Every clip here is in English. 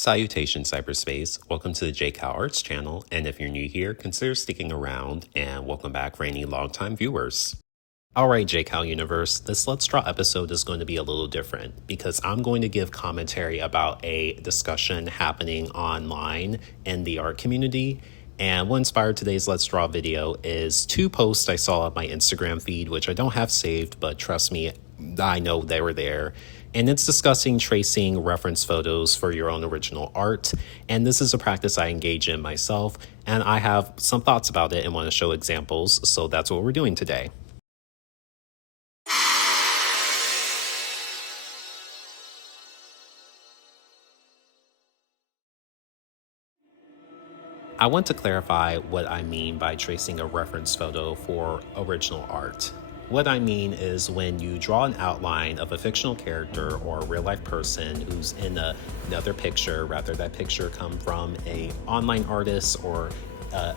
Salutations, cyberspace. Welcome to the JCal Arts channel, and if you're new here, consider sticking around, and welcome back for any longtime viewers. Alright, JCal Universe, this Let's Draw episode is going to be a little different because I'm going to give commentary about a discussion happening online in the art community. And what inspired today's Let's Draw video is two posts I saw on my Instagram feed, which I don't have saved, but trust me, I know they were there. And it's discussing tracing reference photos for your own original art. And this is a practice I engage in myself, and I have some thoughts about it and want to show examples, so that's what we're doing today. I want to clarify what I mean by tracing a reference photo for original art. What I mean is when you draw an outline of a fictional character or a real-life person who's in another picture, rather that picture come from an online artist or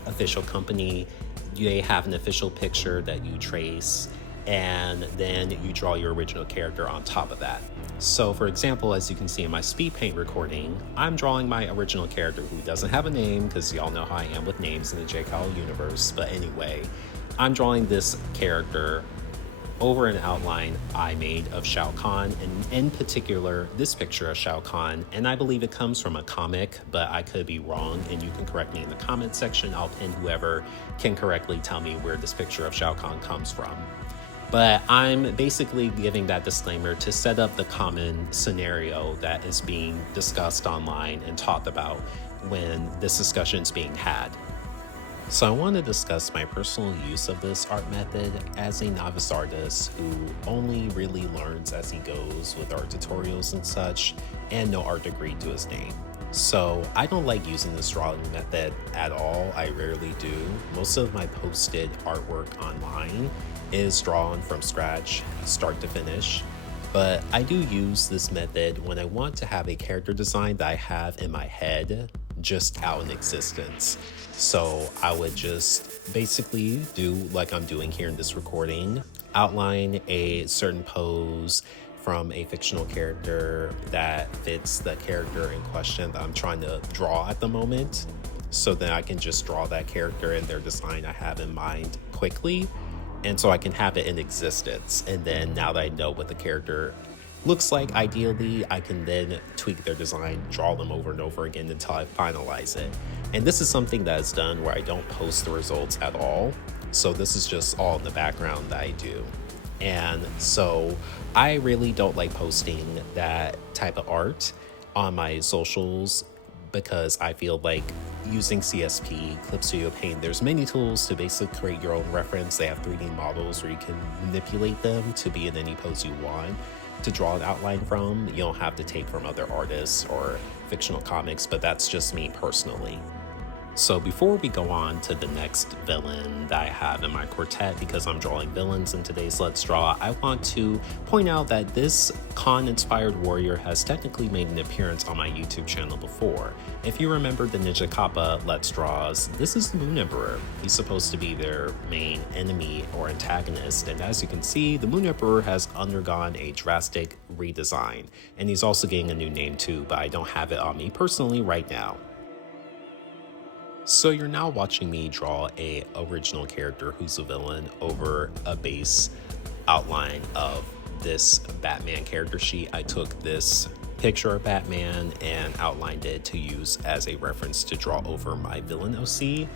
official company, they have an official picture that you trace, and then you draw your original character on top of that. So for example, as you can see in my speedpaint recording, I'm drawing my original character who doesn't have a name because y'all know how I am with names in the JCal universe. But anyway, I'm drawing this character over an outline I made of Shao Kahn, and in particular this picture of Shao Kahn, and I believe it comes from a comic, but I could be wrong, and you can correct me in the comment section. I'll pin whoever can correctly tell me where this picture of Shao Kahn comes from. But I'm basically giving that disclaimer to set up the common scenario that is being discussed online and talked about when this discussion is being had. So I want to discuss my personal use of this art method as a novice artist who only really learns as he goes with art tutorials and such, and no art degree to his name. So I don't like using this drawing method at all. I rarely do. Most of my posted artwork online is drawn from scratch, start to finish. But I do use this method when I want to have a character design that I have in my head just out in existence. So I would just basically do like I'm doing here in this recording, outline a certain pose from a fictional character that fits the character in question that I'm trying to draw at the moment. So then I can just draw that character and their design I have in mind quickly. And so I can have it in existence. And then now that I know what the character looks like, ideally, I can then tweak their design, draw them over and over again until I finalize it. And this is something that is done where I don't post the results at all. So this is just all in the background that I do. And so I really don't like posting that type of art on my socials because I feel like using CSP, clipstudiopaint, there's many tools to basically create your own reference. They have 3D models where you can manipulate them to be in any pose you want to draw an outline from. You don't have to take from other artists or fictional comics, but that's just me personally. So before we go on to the next villain that I have in my quartet, because I'm drawing villains in today's Let's Draw, I want to point out that this Khan-inspired warrior has technically made an appearance on my YouTube channel before. If you remember the Ninja Kappa Let's Draws, this is the Moon Emperor. He's supposed to be their main enemy or antagonist, and as you can see, the Moon Emperor has undergone a drastic redesign, and he's also getting a new name too, but I don't have it on me personally right now. So you're now watching me draw a original character who's a villain over a base outline of this Batman character sheet. I took this picture of Batman and outlined it to use as a reference to draw over my villain OC.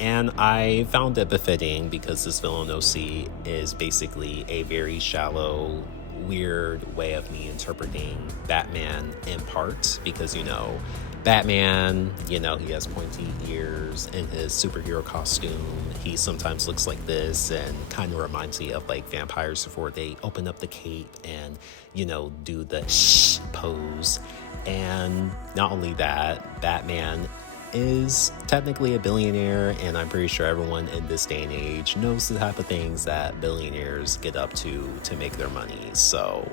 And I found it befitting because this villain OC is basically a very shallow, weird way of me interpreting Batman in part because, you know, Batman, you know, he has pointy ears in his superhero costume. He sometimes looks like this and kind of reminds me of like vampires before they open up the cape and, you know, do the shh pose. And not only that, Batman is technically a billionaire, and I'm pretty sure everyone in this day and age knows the type of things that billionaires get up to make their money. So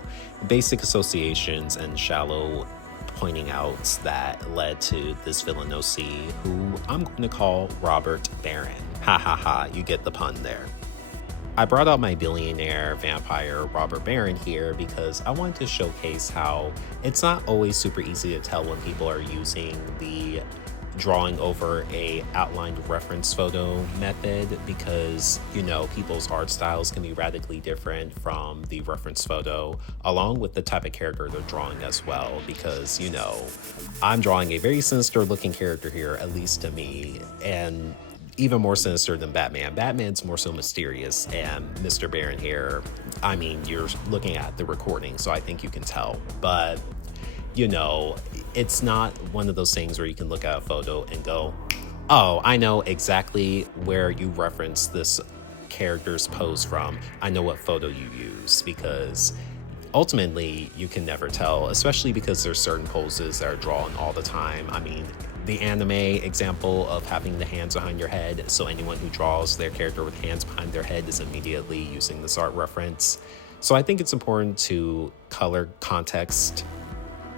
basic associations and shallow pointing outs that led to this villain OC, who I'm going to call Robert Barron. Ha ha ha, you get the pun there. I brought out my billionaire vampire robber baron here because I wanted to showcase how it's not always super easy to tell when people are using the drawing over a outlined reference photo method, because people's art styles can be radically different from the reference photo, along with the type of character they're drawing as well, because I'm drawing a very sinister looking character here, at least to me, and even more sinister than Batman. Batman's more so mysterious, and Mr. Baron here, I mean, you're looking at the recording, so I think you can tell, but it's not one of those things where you can look at a photo and go, oh, I know exactly where you reference this character's pose from. I know what photo you use, because ultimately you can never tell, especially because there's certain poses that are drawn all the time. I mean, the anime example of having the hands behind your head, so anyone who draws their character with hands behind their head is immediately using this art reference. So I think it's important to color context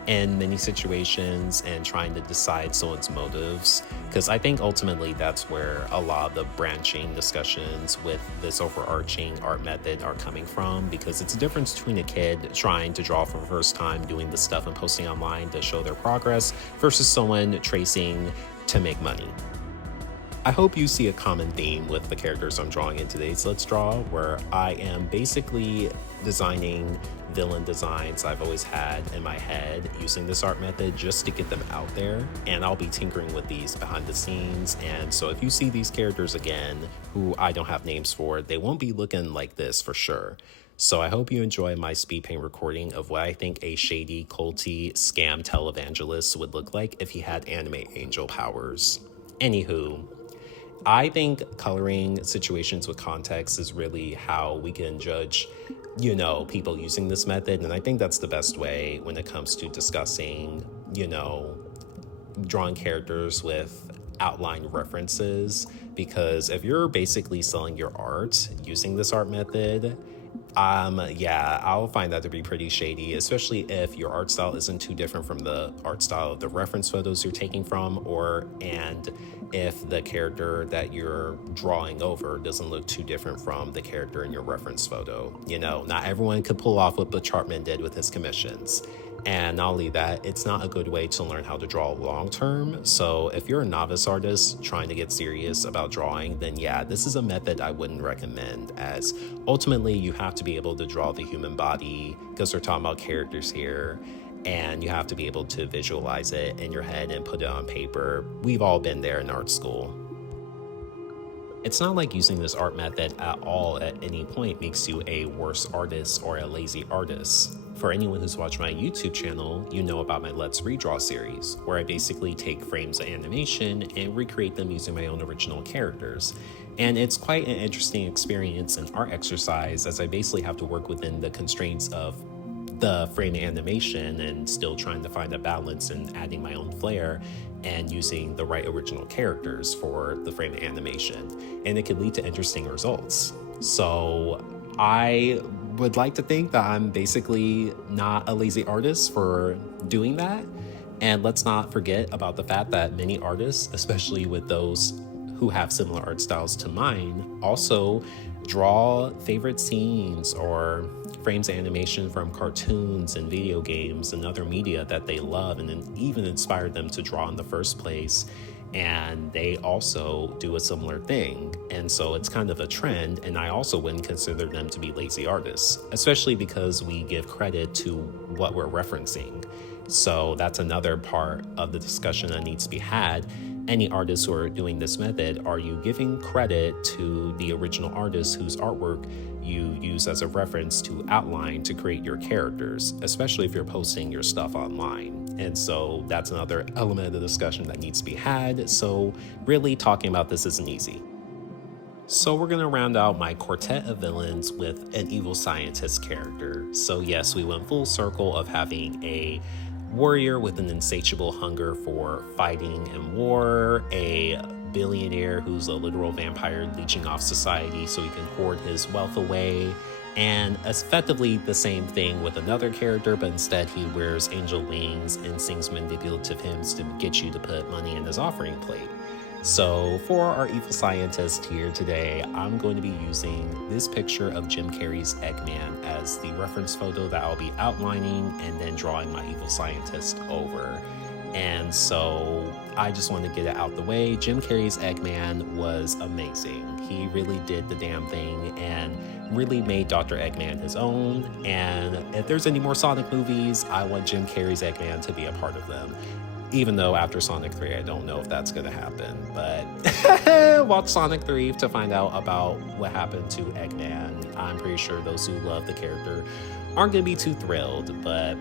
in many situations and trying to decide someone's motives, because I think ultimately that's where a lot of the branching discussions with this overarching art method are coming from, because it's a difference between a kid trying to draw for the first time, doing this stuff and posting online to show their progress, versus someone tracing to make money. I hope you see a common theme with the characters I'm drawing in today's Let's Draw, where I am basically designing villain designs I've always had in my head using this art method just to get them out there, and I'll be tinkering with these behind the scenes. And so if you see these characters again who I don't have names for, they won't be looking like this for sure. So I hope you enjoy my speed paint recording of what I think a shady, culty, scam televangelist would look like if he had anime angel powers. Anywho, I think coloring situations with context is really how we can judge, people using this method. And I think that's the best way when it comes to discussing, drawing characters with outline references. Because if you're basically selling your art using this art method, I'll find that to be pretty shady, especially if your art style isn't too different from the art style of the reference photos you're taking from, and if the character that you're drawing over doesn't look too different from the character in your reference photo. Not everyone could pull off what Butch Hartman did with his commissions. And not only that, it's not a good way to learn how to draw long term. So if you're a novice artist trying to get serious about drawing, then this is a method I wouldn't recommend, as ultimately you have to be able to draw the human body, because we're talking about characters here, and you have to be able to visualize it in your head and put it on paper. We've all been there in art school. It's not like using this art method at all at any point makes you a worse artist or a lazy artist. For anyone who's watched my YouTube channel, you know about my Let's Redraw series, where I basically take frames of animation and recreate them using my own original characters. And it's quite an interesting experience and art exercise, as I basically have to work within the constraints of the frame animation and still trying to find a balance and adding my own flair and using the right original characters for the frame animation. And it could lead to interesting results. So I would like to think that I'm basically not a lazy artist for doing that. And let's not forget about the fact that many artists, especially with those who have similar art styles to mine, also draw favorite scenes or frames of animation from cartoons and video games and other media that they love and even inspired them to draw in the first place. And they also do a similar thing. And so it's kind of a trend, and I also wouldn't consider them to be lazy artists, especially because we give credit to what we're referencing. So that's another part of the discussion that needs to be had. Any artists who are doing this method, are you giving credit to the original artist whose artwork you use as a reference to outline to create your characters, especially if you're posting your stuff online? And so that's another element of the discussion that needs to be had. So really talking about this isn't easy. So we're going to round out my quartet of villains with an evil scientist character. So yes, we went full circle of having a warrior with an insatiable hunger for fighting and war, a billionaire who's a literal vampire leeching off society so he can hoard his wealth away, and effectively the same thing with another character, but instead he wears angel wings and sings manipulative hymns to get you to put money in his offering plate. So for our evil scientist here today, I'm going to be using this picture of Jim Carrey's Eggman as the reference photo that I'll be outlining and then drawing my evil scientist over. And so I just want to get it out the way. Jim Carrey's Eggman was amazing. He really did the damn thing and really made Dr. Eggman his own. And if there's any more Sonic movies, I want Jim Carrey's Eggman to be a part of them. Even though after Sonic 3, I don't know if that's going to happen. But watch Sonic 3 to find out about what happened to Eggman. I'm pretty sure those who love the character aren't going to be too thrilled. But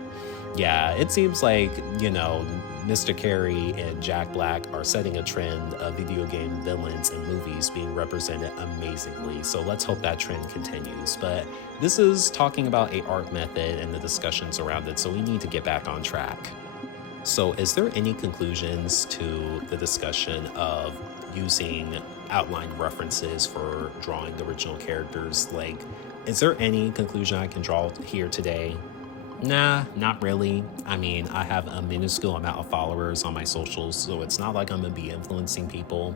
yeah, it seems like, Mr. Carrey and Jack Black are setting a trend of video game villains in movies being represented amazingly. So let's hope that trend continues. But this is talking about a art method and the discussions around it. So we need to get back on track. So is there any conclusions to the discussion of using outline references for drawing the original characters? Like, is there any conclusion I can draw here today? Nah, not really. I mean, I have a minuscule amount of followers on my socials, so it's not like I'm gonna be influencing people.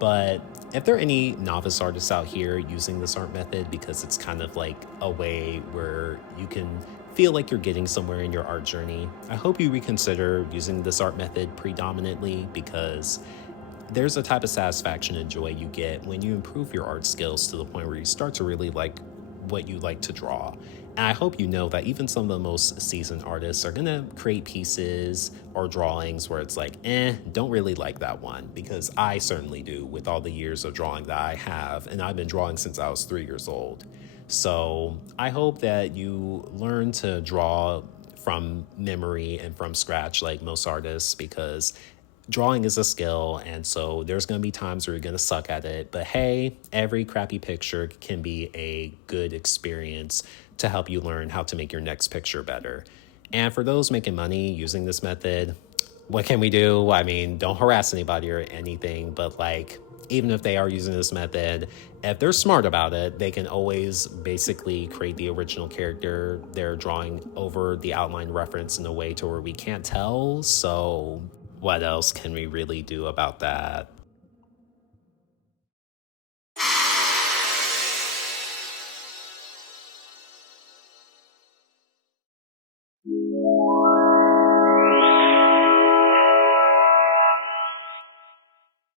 But if there are any novice artists out here using this art method, because it's kind of like a way where you can feel like you're getting somewhere in your art journey, I hope you reconsider using this art method predominantly, because there's a type of satisfaction and joy you get when you improve your art skills to the point where you start to really like what you like to draw. And I hope you know that even some of the most seasoned artists are gonna create pieces or drawings where it's like, don't really like that one, because I certainly do with all the years of drawing that I have, and I've been drawing since I was 3 years old. So I hope that you learn to draw from memory and from scratch like most artists, because drawing is a skill, and so there's going to be times where you're going to suck at it. But hey, every crappy picture can be a good experience to help you learn how to make your next picture better. And for those making money using this method, what can we do? I mean, don't harass anybody or anything, but like, even if they are using this method, if they're smart about it, they can always basically create the original character they're drawing over the outline reference in a way to where we can't tell. So what else can we really do about that?